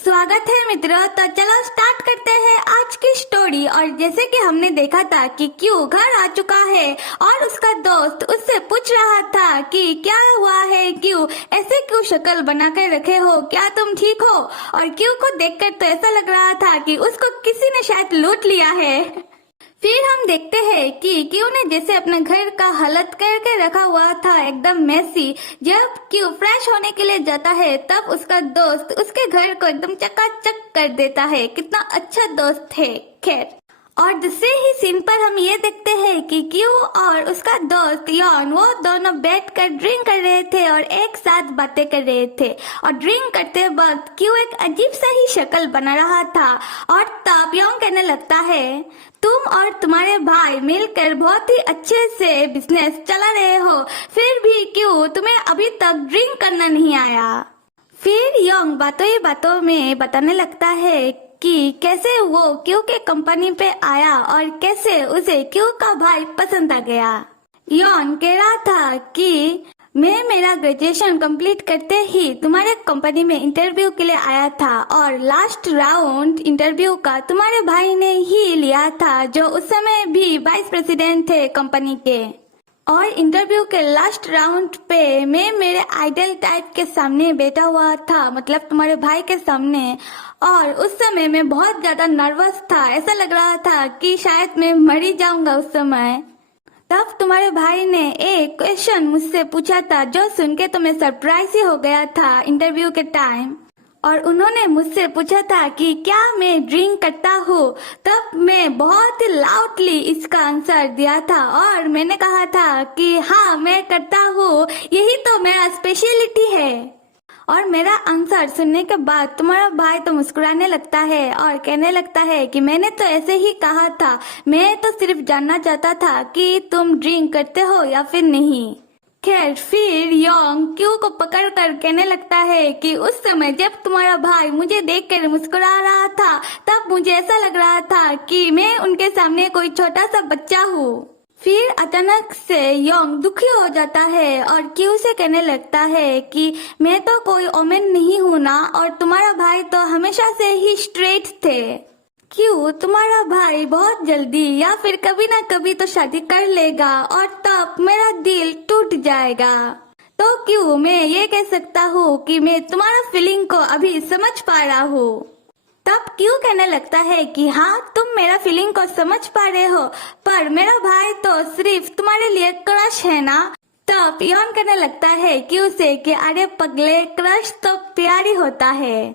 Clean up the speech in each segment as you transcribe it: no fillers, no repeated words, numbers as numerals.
स्वागत है मित्रों। तो चलो स्टार्ट करते हैं आज की स्टोरी। और जैसे कि हमने देखा था कि क्यू घर आ चुका है और उसका दोस्त उससे पूछ रहा था कि क्या हुआ है, क्यू ऐसे क्यों शक्ल बनाकर रखे हो, क्या तुम ठीक हो। और क्यू को देखकर तो ऐसा लग रहा था कि उसको किसी ने शायद लूट लिया है। फिर हम देखते हैं कि क्यू ने जैसे अपने घर का हालत करके रखा हुआ था एकदम मेसी। जब क्यू फ्रेश होने के लिए जाता है तब उसका दोस्त उसके घर को एकदम चकाचक कर देता है। कितना अच्छा दोस्त है। खैर, और दूसरे ही सीन पर हम ये देखते हैं कि क्यू और उसका दोस्त यॉन वो दोनों बैठकर ड्रिंक कर रहे थे और एक साथ बातें कर रहे थे। और ड्रिंक करते वक्त क्यू एक अजीब सा ही शक्ल बना रहा था। और तब यॉन कहने लगता है, तुम और तुम्हारे भाई मिलकर बहुत ही अच्छे से बिजनेस चला रहे हो, फिर भी क्यों तुम्हें अभी तक ड्रिंक करना नहीं आया। फिर योंग बातों ही बातों में बताने लगता है कि कैसे वो क्यू के कंपनी पे आया और कैसे उसे क्यू का भाई पसंद आ गया। योन कह रहा था कि मैं मेरा ग्रेजुएशन कंप्लीट करते ही तुम्हारे कंपनी में इंटरव्यू के लिए आया था और लास्ट राउंड इंटरव्यू का तुम्हारे भाई ने ही लिया था, जो उस समय भी वाइस प्रेसिडेंट थे कंपनी के। और इंटरव्यू के लास्ट राउंड पे मैं मेरे आइडल टाइप के सामने बैठा हुआ था, मतलब तुम्हारे भाई के सामने। और उस समय मैं बहुत ज्यादा नर्वस था, ऐसा लग रहा था कि शायद मैं मर ही जाऊंगा उस समय। तब तुम्हारे भाई ने एक क्वेश्चन मुझसे पूछा था जो सुन के तो मैं सरप्राइज ही हो गया था इंटरव्यू के टाइम। और उन्होंने मुझसे पूछा था कि क्या मैं ड्रिंक करता हूँ। तब मैं बहुत ही लाउडली इसका आंसर दिया था और मैंने कहा था कि हाँ मैं करता हूँ, यही तो मेरा स्पेशलिटी है। और मेरा आंसर सुनने के बाद तुम्हारा भाई तो मुस्कुराने लगता है और कहने लगता है कि मैंने तो ऐसे ही कहा था, मैं तो सिर्फ जानना चाहता था कि तुम ड्रिंक करते हो या फिर नहीं। खैर, फिर योंग क्यू को पकड़ कर कहने लगता है कि उस समय जब तुम्हारा भाई मुझे देखकर मुस्कुरा रहा था तब मुझे ऐसा लग रहा था कि मैं उनके सामने कोई छोटा सा बच्चा हूँ। फिर अचानक से योंग दुखी हो जाता है और क्यू से कहने लगता है कि मैं तो कोई ओमेन नहीं हूँ ना, और तुम्हारा भाई तो हमेशा से ही स्ट्रेट थे। क्यू, तुम्हारा भाई बहुत जल्दी या फिर कभी ना कभी तो शादी कर लेगा और तब मेरा दिल टूट जाएगा। तो क्यू, मैं ये कह सकता हूँ कि मैं तुम्हारा फीलिंग को अभी समझ पा रहा हूँ। तब क्यू कहने लगता है कि हाँ तुम मेरा फीलिंग को समझ पा रहे हो, पर मेरा भाई तो सिर्फ तुम्हारे लिए क्रश है ना। तब योन कहने लगता है क्यू से कि अरे पगले, क्रश तो प्यार ही होता है।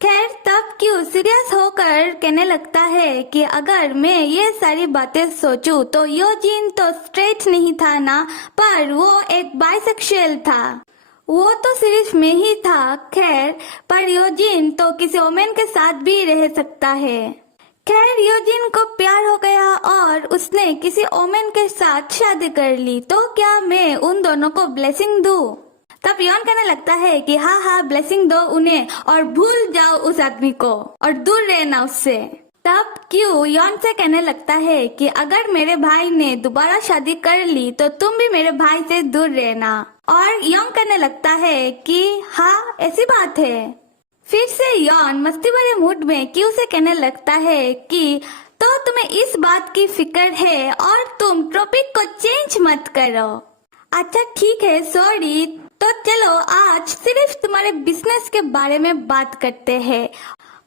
खैर, तब क्यू सीरियस होकर कहने लगता है कि अगर मैं ये सारी बातें सोचूं तो योजिन तो स्ट्रेट नहीं था ना, पर वो एक बाइसेक्सुअल था। वो तो सिर्फ मैं ही था। खैर, पर योजिन तो किसी ओमेन के साथ भी रह सकता है। खैर, योजिन को प्यार हो गया और उसने किसी ओमेन के साथ शादी कर ली। तो क्या मैं उन दोनों को ब्लेसिंग दूं? तब योन कहने लगता है कि हाँ हाँ ब्लेसिंग दो उन्हें और भूल जाओ उस आदमी को और दूर रहना उससे। तब क्यू योन से कहने लगता है कि अगर मेरे भाई ने दोबारा शादी कर ली तो तुम भी मेरे भाई से दूर रहना। और योन कहने लगता है कि हाँ ऐसी बात है। फिर से योन मस्ती भरे मूड में क्यू से कहने लगता है कि तो तुम्हें इस बात की फिक्र है और तुम टॉपिक को चेंज मत करो। अच्छा ठीक है, सॉरी। तो चलो आज सिर्फ तुम्हारे बिजनेस के बारे में बात करते हैं।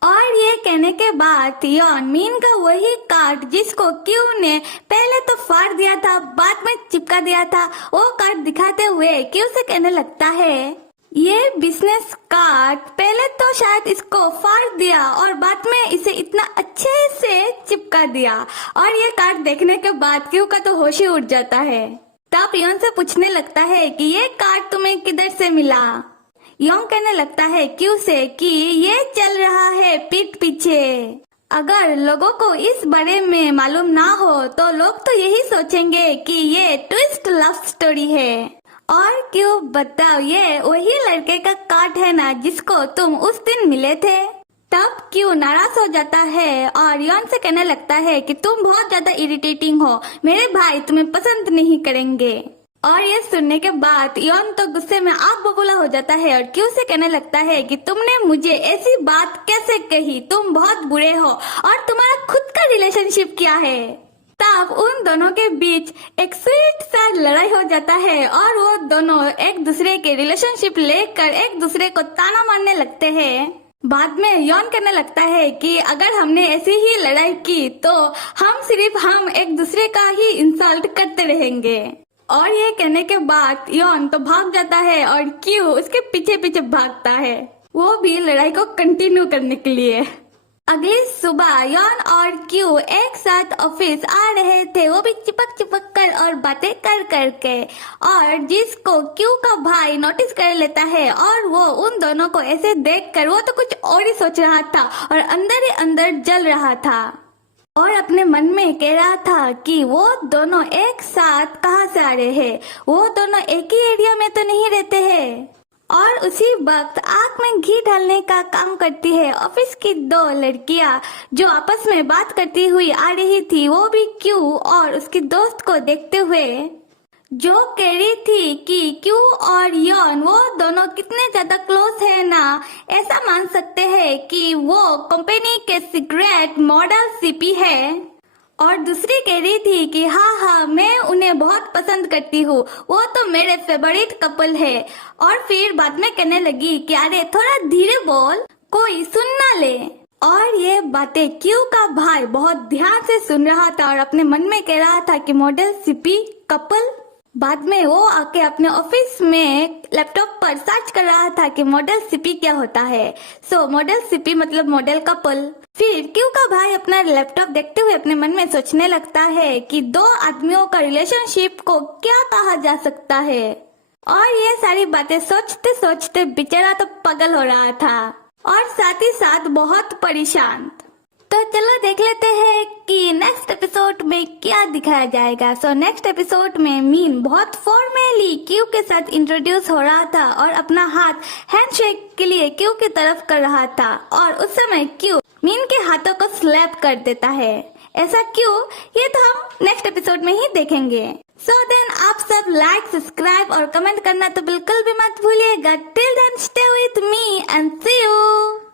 और ये कहने के बाद योन मीन का वही कार्ड जिसको क्यू ने पहले तो फाड़ दिया था बाद में चिपका दिया था, वो कार्ड दिखाते हुए क्यू से कहने लगता है, ये बिजनेस कार्ड पहले तो शायद इसको फाड़ दिया और बाद में इसे इतना अच्छे से चिपका दिया। और ये कार्ड देखने के बाद क्यू का तो होश ही उड़ जाता है। तब योन से पूछने लगता है कि ये कार्ड तुम्हें किधर से मिला। योंग कहने लगता है क्यू से कि ये चल रहा है पीठ पीछे। अगर लोगों को इस बारे में मालूम ना हो तो लोग तो यही सोचेंगे कि ये ट्विस्ट लव स्टोरी है। और क्यों बताओ, ये वही लड़के का कार्ड है ना जिसको तुम उस दिन मिले थे। तब क्यू नाराज हो जाता है और योन से कहने लगता है कि तुम बहुत ज्यादा इरिटेटिंग हो, मेरे भाई तुम्हें पसंद नहीं करेंगे। और ये सुनने के बाद यॉन तो गुस्से में आग बबूला हो जाता है और क्यू से कहने लगता है कि तुमने मुझे ऐसी बात कैसे कही, तुम बहुत बुरे हो और तुम्हारा खुद का रिलेशनशिप क्या है। तब उन दोनों के बीच एक स्वीट सा लड़ाई हो जाता है और वो दोनों एक दूसरे के रिलेशनशिप लेकर एक दूसरे को ताना मारने लगते हैं। बाद में यॉन कहने लगता है कि अगर हमने ऐसी ही लड़ाई की तो हम एक दूसरे का ही इंसल्ट करते रहेंगे। और ये कहने के बाद यॉन तो भाग जाता है और क्यू उसके पीछे पीछे भागता है, वो भी लड़ाई को कंटिन्यू करने के लिए। अगली सुबह यॉन और क्यू एक साथ ऑफिस आ रहे थे, वो भी चिपक कर और बातें कर के, और जिसको क्यू का भाई नोटिस कर लेता है और वो उन दोनों को ऐसे देखकर वो तो कुछ और ही सोच रहा था और अंदर ही अंदर जल रहा था और अपने मन में कह रहा था कि वो दोनों एक साथ कहाँ से आ रहे हैं, वो दोनों एक ही एरिया में तो नहीं रहते हैं। और उसी वक्त आँख में घी डालने का काम करती है ऑफिस की दो लड़कियां जो आपस में बात करती हुई आ रही थी, वो भी क्यू और उसकी दोस्त को देखते हुए, जो कह रही थी कि क्यू और यॉन वो दोनों कितने ज्यादा क्लोज है ना, ऐसा मान सकते हैं कि वो कंपनी के सीक्रेट मॉडल सीपी है। और दूसरी कह रही थी कि हाँ मैं उन्हें बहुत पसंद करती हूँ, वो तो मेरे फेवरेट कपल है। और फिर बाद में कहने लगी कि अरे थोड़ा धीरे बोल, कोई सुन ना ले। और ये बातें क्यू का भाई बहुत ध्यान से सुन रहा था और अपने मन में कह रहा था कि मॉडल सीपी कपल। बाद में वो आके अपने ऑफिस में लैपटॉप पर सर्च कर रहा था कि मॉडल सीपी क्या होता है। सो मॉडल सीपी मतलब मॉडल कपल। फिर क्यू का भाई अपना लैपटॉप देखते हुए अपने मन में सोचने लगता है कि दो आदमियों का रिलेशनशिप को क्या कहा जा सकता है। और ये सारी बातें सोचते सोचते बेचारा तो पागल हो रहा था और साथ ही साथ बहुत परेशान। तो चलो देख लेते हैं कि नेक्स्ट एपिसोड में क्या दिखाया जाएगा। सो नेक्स्ट एपिसोड में मीन बहुत फॉर्मली क्यू के साथ इंट्रोड्यूस हो रहा था और अपना हाथ हैंडशेक के लिए क्यू की तरफ कर रहा था और उस समय क्यू मीन के हाथों को स्लैप कर देता है। ऐसा क्यों, ये तो हम नेक्स्ट एपिसोड में ही देखेंगे। सो देन आप सब लाइक, सब्सक्राइब और कमेंट करना तो बिल्कुल भी मत भूलिएगा। Till then stay with me and see you.